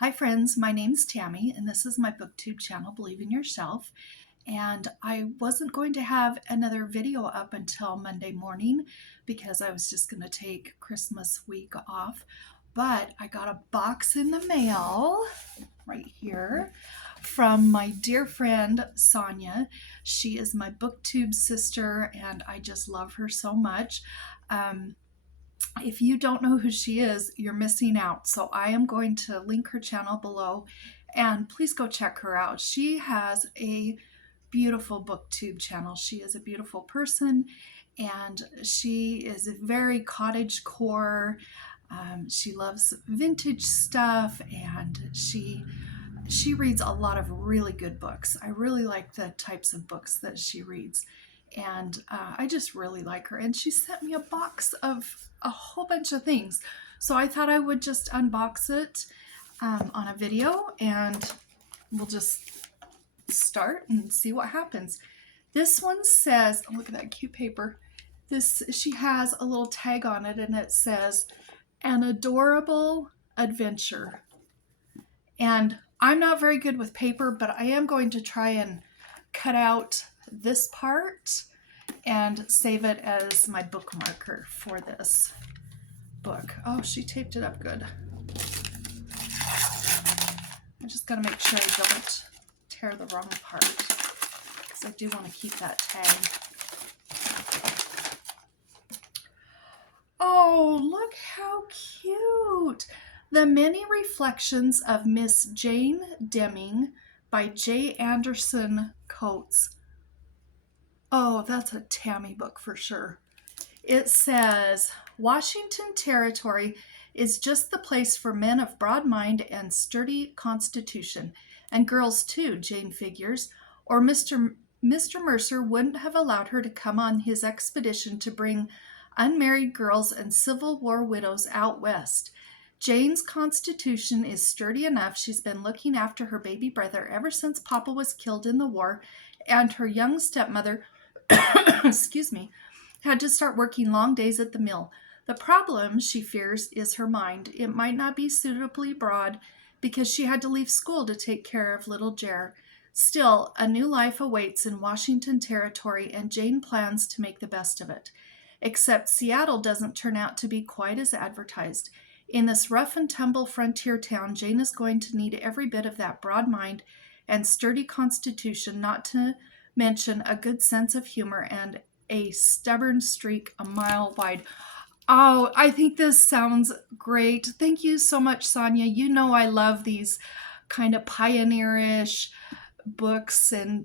Hi friends, my name's Tammy and this is my booktube channel, Believe in Yourself. And I wasn't going to have another video up until Monday morning because I was just going to take Christmas week off. But I got a box in the mail right here from my dear friend Sonia. She is my booktube sister and I just love her so much. If you don't know who she is, you're missing out. So I am going to link her channel below and please go check her out. She has a beautiful booktube channel. She is a beautiful person and she is very cottage core. She loves vintage stuff and she reads a lot of really good books. I really like the types of books that she reads. And I just really like her. And she sent me a box of a whole bunch of things. So I thought I would just unbox it on a video and we'll just start and see what happens. This one says, oh, look at that cute paper. She has a little tag on it and it says, an adorable adventure. And I'm not very good with paper, but I am going to try and cut out this part and save it as my bookmarker for this book. Oh, she taped it up good. I just gotta make sure I don't tear the wrong part because I do want to keep that tag. Oh, look how cute! The Many Reflections of Miss Jane Deming by J. Anderson Coates. Oh, that's a Tammy book for sure. It says, Washington Territory is just the place for men of broad mind and sturdy constitution, and girls too, Jane figures, or Mr. Mercer wouldn't have allowed her to come on his expedition to bring unmarried girls and Civil War widows out west. Jane's constitution is sturdy enough. She's been looking after her baby brother ever since Papa was killed in the war, and her young stepmother, excuse me, had to start working long days at the mill. The problem, she fears, is her mind. It might not be suitably broad because she had to leave school to take care of little Jer. Still, a new life awaits in Washington Territory, and Jane plans to make the best of it. Except Seattle doesn't turn out to be quite as advertised. In this rough and tumble frontier town, Jane is going to need every bit of that broad mind and sturdy constitution, not to mention a good sense of humor and a stubborn streak a mile wide. Oh, I think this sounds great. Thank you so much, Sonia. You know I love these kind of pioneerish books and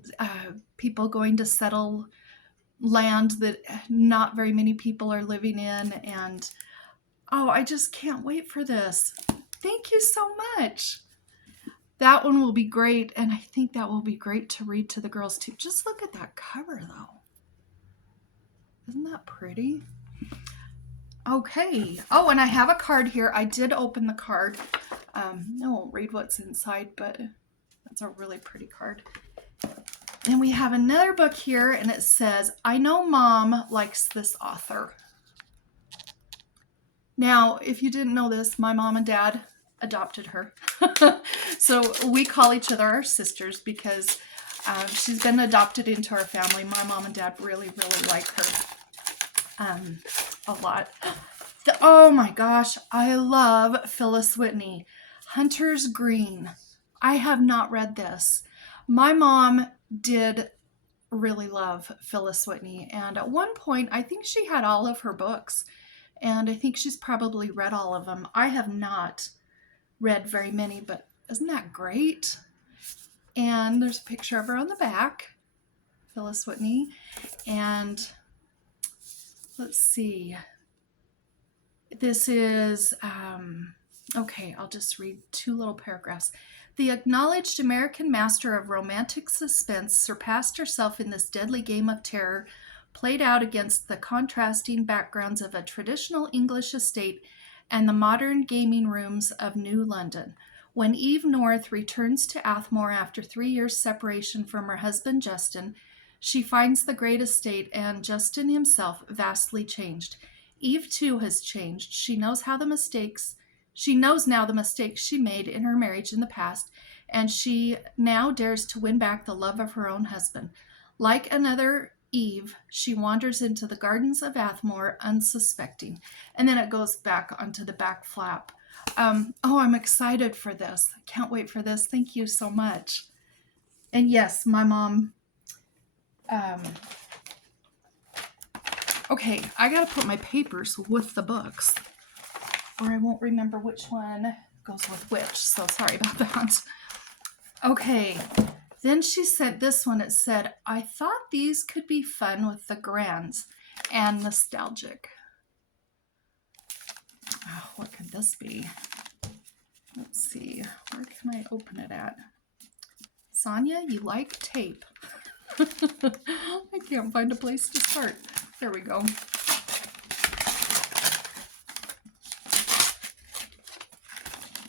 people going to settle land that not very many people are living in. And oh, I just can't wait for this. Thank you so much. That one will be great, and I think that will be great to read to the girls too. Just look at that cover though. Isn't that pretty? Okay. Oh, and I have a card here. I did open the card. I won't read what's inside, but that's a really pretty card. And we have another book here, and it says, I know Mom likes this author. Now, if you didn't know this, my mom and dad adopted her. So we call each other our sisters because she's been adopted into our family. My mom and dad really, really like her a lot. Oh my gosh, I love Phyllis Whitney. Hunter's Green. I have not read this. My mom did really love Phyllis Whitney, and at one point I think she had all of her books, and I think she's probably read all of them. I have not read very many, but isn't that great? And there's a picture of her on the back, Phyllis Whitney, and let's see. This is, okay, I'll just read two little paragraphs. The acknowledged American master of romantic suspense surpassed herself in this deadly game of terror, played out against the contrasting backgrounds of a traditional English estate and the modern gaming rooms of New London. When Eve North returns to Athmore after 3 years' separation from her husband Justin, she finds the great estate and Justin himself vastly changed. Eve too has changed. She knows how the mistakes She knows now the mistakes she made in her marriage in the past, and she now dares to win back the love of her own husband. Like another Eve, she wanders into the gardens of Athmore unsuspecting. And then it goes back onto the back flap. I'm excited for this. I can't wait for this. Thank you so much. And yes, my mom. Okay, I got to put my papers with the books, or I won't remember which one goes with which. So sorry about that. Okay, then she sent this one. It said, I thought these could be fun with the grands and nostalgic. Oh, what could this be? Let's see. Where can I open it at? Sonia, you like tape. I can't find a place to start. There we go.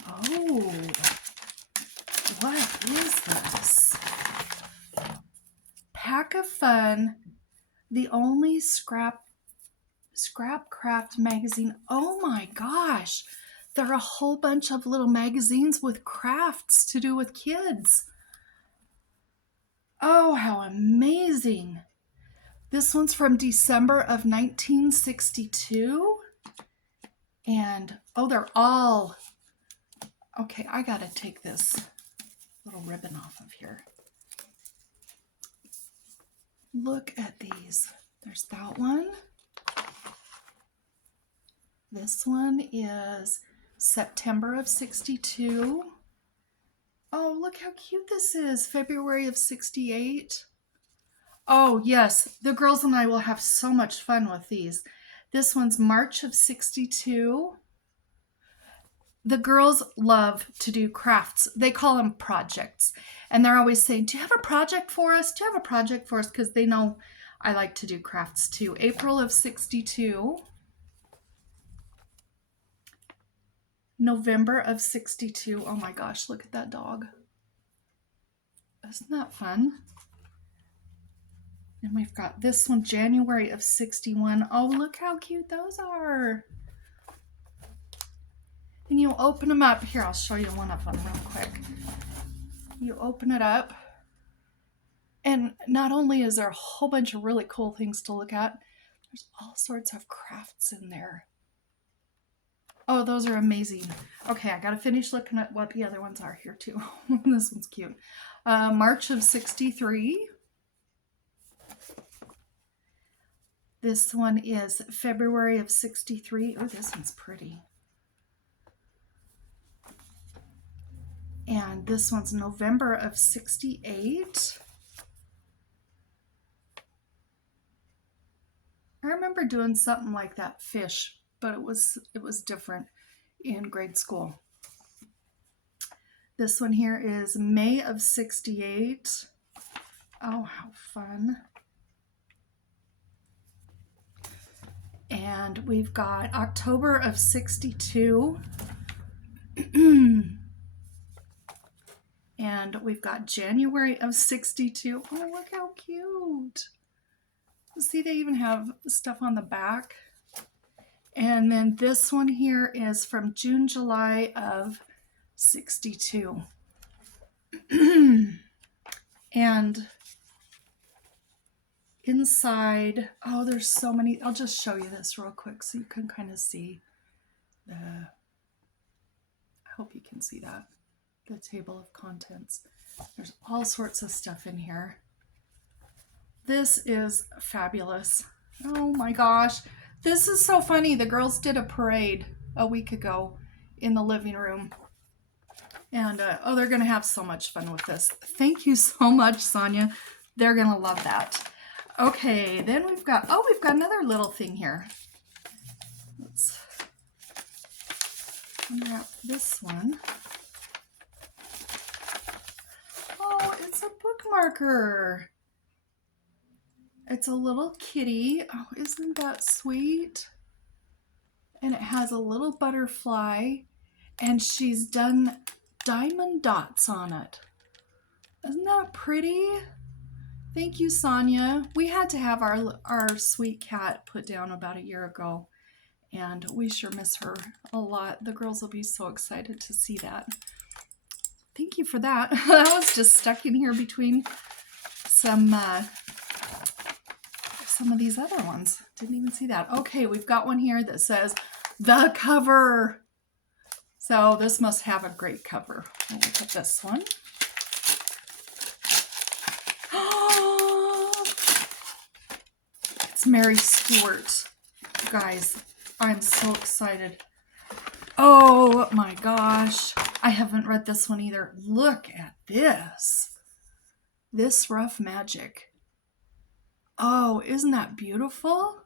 Oh, what is this? Pac-o-Fun, the only scrap craft magazine. Oh my gosh. There are a whole bunch of little magazines with crafts to do with kids. Oh, how amazing. This one's from December of 1962. And, they're all... Okay, I gotta take this little ribbon off of here. Look at these. There's that one. This one is September of 62. Oh, look how cute this is. February of 68. Oh, yes. The girls and I will have so much fun with these. This one's March of 62. The girls love to do crafts. They call them projects. And they're always saying, do you have a project for us? Do you have a project for us? Because they know I like to do crafts too. April of 62. November of 62. Oh my gosh, look at that dog. Isn't that fun? And we've got this one, January of 61. Oh, look how cute those are. And you open them up. Here, I'll show you one of them real quick. You open it up. And not only is there a whole bunch of really cool things to look at, there's all sorts of crafts in there. Oh, those are amazing. Okay, I got to finish looking at what the other ones are here too. This one's cute. March of 63. This one is February of 63. Oh, this one's pretty. And this one's November of 68. I remember doing something like that fish, but it was different in grade school. This one here is May of 68. Oh, how fun. And we've got October of 62. And we've got January of 62. Oh, look how cute. See, they even have stuff on the back. And then this one here is from June, July of 62. And inside, oh, there's so many. I'll just show you this real quick so you can kind of see the, I hope you can see that, the table of contents. There's all sorts of stuff in here. This is fabulous. Oh my gosh. This is so funny. The girls did a parade a week ago in the living room. And they're going to have so much fun with this. Thank you so much, Sonia. They're going to love that. Okay, then we've got another little thing here. Let's unwrap this one. Oh, it's a bookmarker. It's a little kitty. Oh, isn't that sweet? And it has a little butterfly, and she's done diamond dots on it. Isn't that pretty? Thank you, Sonia. We had to have our sweet cat put down about a year ago, And we sure miss her a lot. The girls will be so excited to see that. Thank you for that. That was just stuck in here between some of these other ones. Didn't even see that. Okay, we've got one here that says the cover. So this must have a great cover. We'll look at this one. It's Mary Stewart. Guys, I'm so excited. Oh my gosh. I haven't read this one either. Look at this. This Rough Magic. Oh, isn't that beautiful?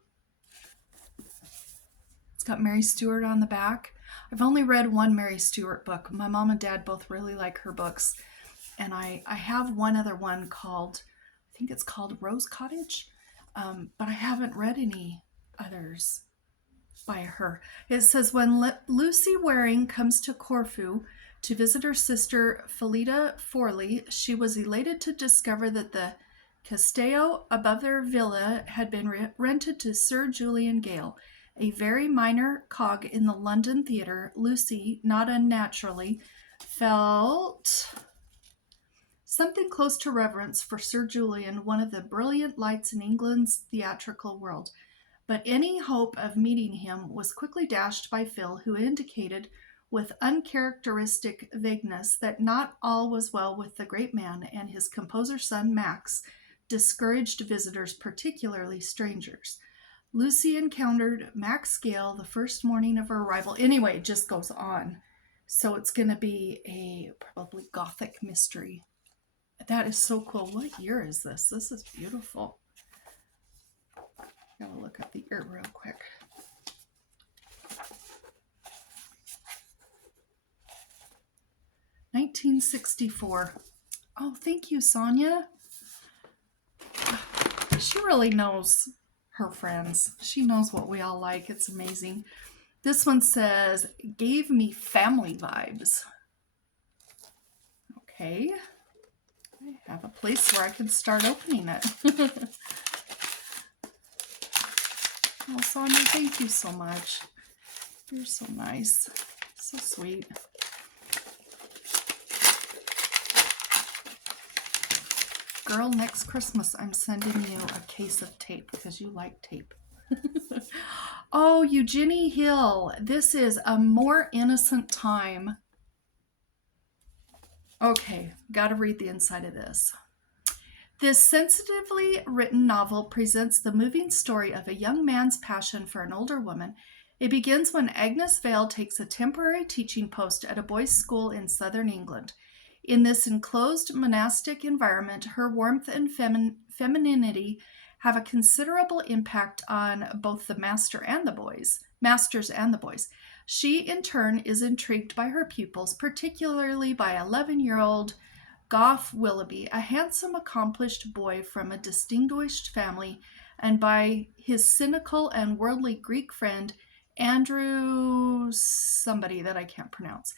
It's got Mary Stewart on the back. I've only read one Mary Stewart book. My mom and dad both really like her books. And I have one other one called, I think it's called Rose Cottage. But I haven't read any others by her. It says, when Lucy Waring comes to Corfu to visit her sister Phillida Forley, she was elated to discover that the Castello above their villa had been rented to Sir Julian Gale, a very minor cog in the London theatre. Lucy, not unnaturally, felt something close to reverence for Sir Julian, one of the brilliant lights in England's theatrical world. But any hope of meeting him was quickly dashed by Phil, who indicated with uncharacteristic vagueness that not all was well with the great man, and his composer's son Max discouraged visitors, particularly strangers. Lucy encountered Max Gale the first morning of her arrival. Anyway, it just goes on. So it's going to be a probably gothic mystery. That is so cool. What year is this? This is beautiful. Gotta look up the year real quick. 1964. Oh, thank you, Sonia. She really knows her friends. She knows what we all like. It's amazing. This one says, gave me family vibes. Okay. I have a place where I can start opening it. Oh, Sonia, thank you so much. You're so nice. So sweet. Girl, next Christmas I'm sending you a case of tape because you like tape. Oh, Eugenie Hill. This is A More Innocent Time. Okay, gotta read the inside of this. This sensitively written novel presents the moving story of a young man's passion for an older woman. It begins when Agnes Vale takes a temporary teaching post at a boys' school in southern England. In this enclosed monastic environment, her warmth and femininity have a considerable impact on both the masters and the boys. She, in turn, is intrigued by her pupils, particularly by 11-year-old Gough Willoughby, a handsome, accomplished boy from a distinguished family, and by his cynical and worldly Greek friend, Andrew somebody that I can't pronounce.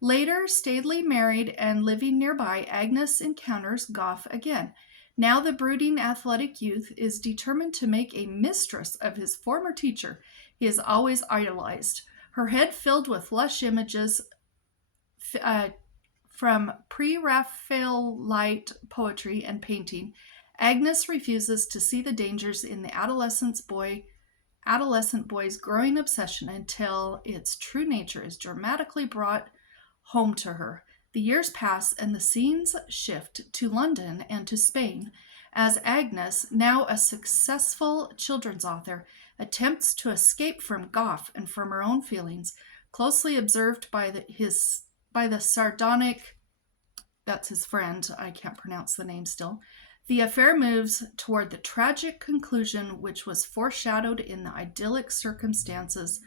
Later, staidly married and living nearby, Agnes encounters Gough again. Now the brooding athletic youth is determined to make a mistress of his former teacher he has always idolized. Her head filled with lush images from pre-Raphaelite poetry and painting, Agnes refuses to see the dangers in the adolescent boy's growing obsession until its true nature is dramatically brought home to her. The years pass and the scenes shift to London and to Spain as Agnes, now a successful children's author, attempts to escape from Gough and from her own feelings, closely observed by the sardonic, that's his friend, I can't pronounce the name still. The affair moves toward the tragic conclusion which was foreshadowed in the idyllic circumstances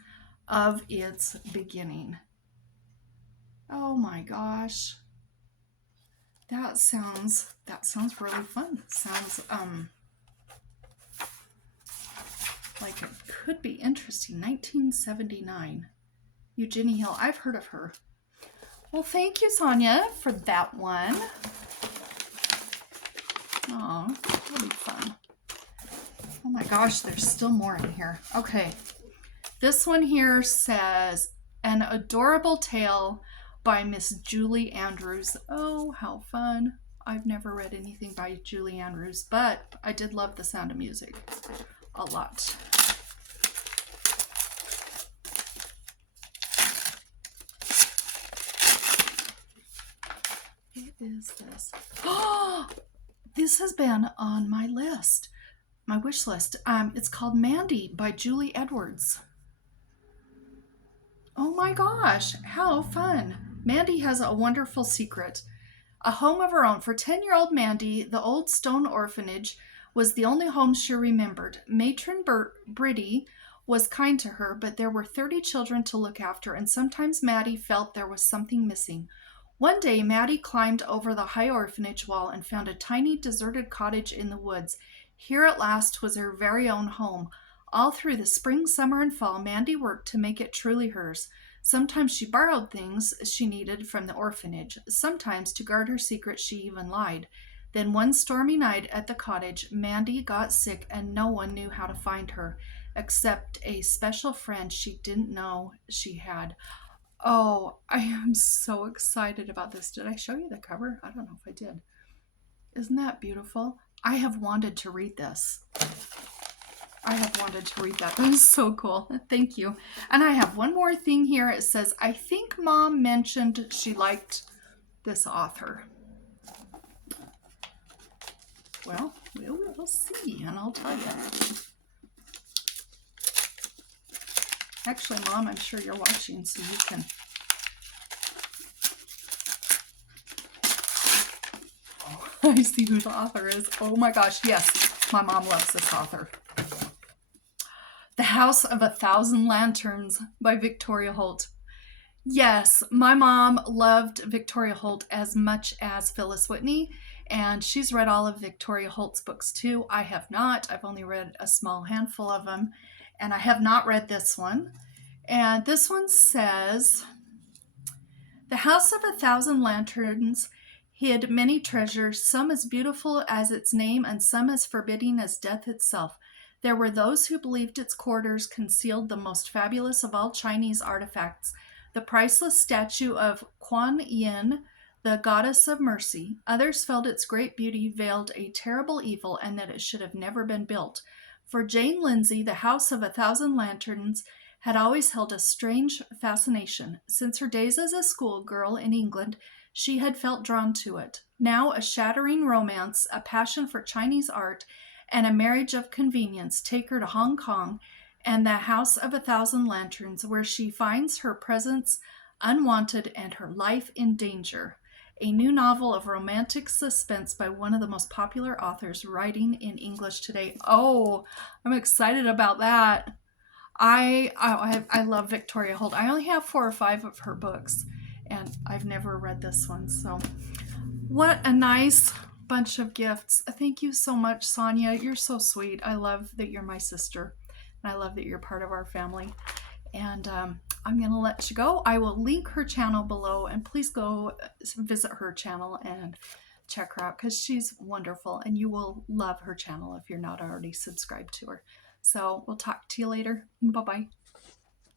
of its beginning. Oh my gosh. That sounds really fun. Sounds like it could be interesting. 1979. Eugenie Hill. I've heard of her. Well, thank you, Sonia, for that one. Oh, that'll be fun. Oh my gosh, there's still more in here. Okay. This one here says, An Adorable Tale by Miss Julie Andrews. Oh, how fun. I've never read anything by Julie Andrews, but I did love The Sound of Music a lot. What is this? Oh, this has been on my list, my wish list. It's called Mandy by Julie Edwards. Oh my gosh, how fun. Mandy has a wonderful secret. A home of her own. For 10-year-old Mandy, the old stone orphanage was the only home she remembered. Matron Briddy was kind to her, but there were 30 children to look after, and sometimes Maddie felt there was something missing. One day, Maddie climbed over the high orphanage wall and found a tiny deserted cottage in the woods. Here at last was her very own home. All through the spring, summer, and fall, Mandy worked to make it truly hers. Sometimes she borrowed things she needed from the orphanage. Sometimes, to guard her secret, she even lied. Then one stormy night at the cottage, Mandy got sick and no one knew how to find her, except a special friend she didn't know she had. Oh, I am so excited about this. Did I show you the cover? I don't know if I did. Isn't that beautiful? I have wanted to read this. I have wanted to read that. That was so cool. Thank you. And I have one more thing here. It says, I think Mom mentioned she liked this author. Well, we'll see, and I'll tell you. Actually, Mom, I'm sure you're watching, so you can... Oh, I see who the author is. Oh my gosh, yes. My mom loves this author. The House of 1,000 Lanterns by Victoria Holt. Yes, my mom loved Victoria Holt as much as Phyllis Whitney, and she's read all of Victoria Holt's books too. I have not. I've only read a small handful of them, and I have not read this one. And this one says, The House of 1,000 Lanterns hid many treasures, some as beautiful as its name and some as forbidding as death itself. There were those who believed its corridors concealed the most fabulous of all Chinese artifacts, the priceless statue of Kuan Yin, the goddess of mercy. Others felt its great beauty veiled a terrible evil and that it should have never been built. For Jane Lindsay, the House of 1,000 Lanterns had always held a strange fascination. Since her days as a schoolgirl in England, she had felt drawn to it. Now a shattering romance, a passion for Chinese art, and a marriage of convenience take her to Hong Kong and the House of 1,000 Lanterns, where she finds her presence unwanted and her life in danger. A new novel of romantic suspense by one of the most popular authors writing in English today. Oh, I'm excited about that. I love Victoria Holt. I only have 4 or 5 of her books, and I've never read this one. So what a nice bunch of gifts. Thank you so much, Sonia. You're so sweet. I love that you're my sister, and I love that you're part of our family. And I'm going to let you go. I will link her channel below, and please go visit her channel and check her out because she's wonderful, and you will love her channel if you're not already subscribed to her. So we'll talk to you later. Bye-bye.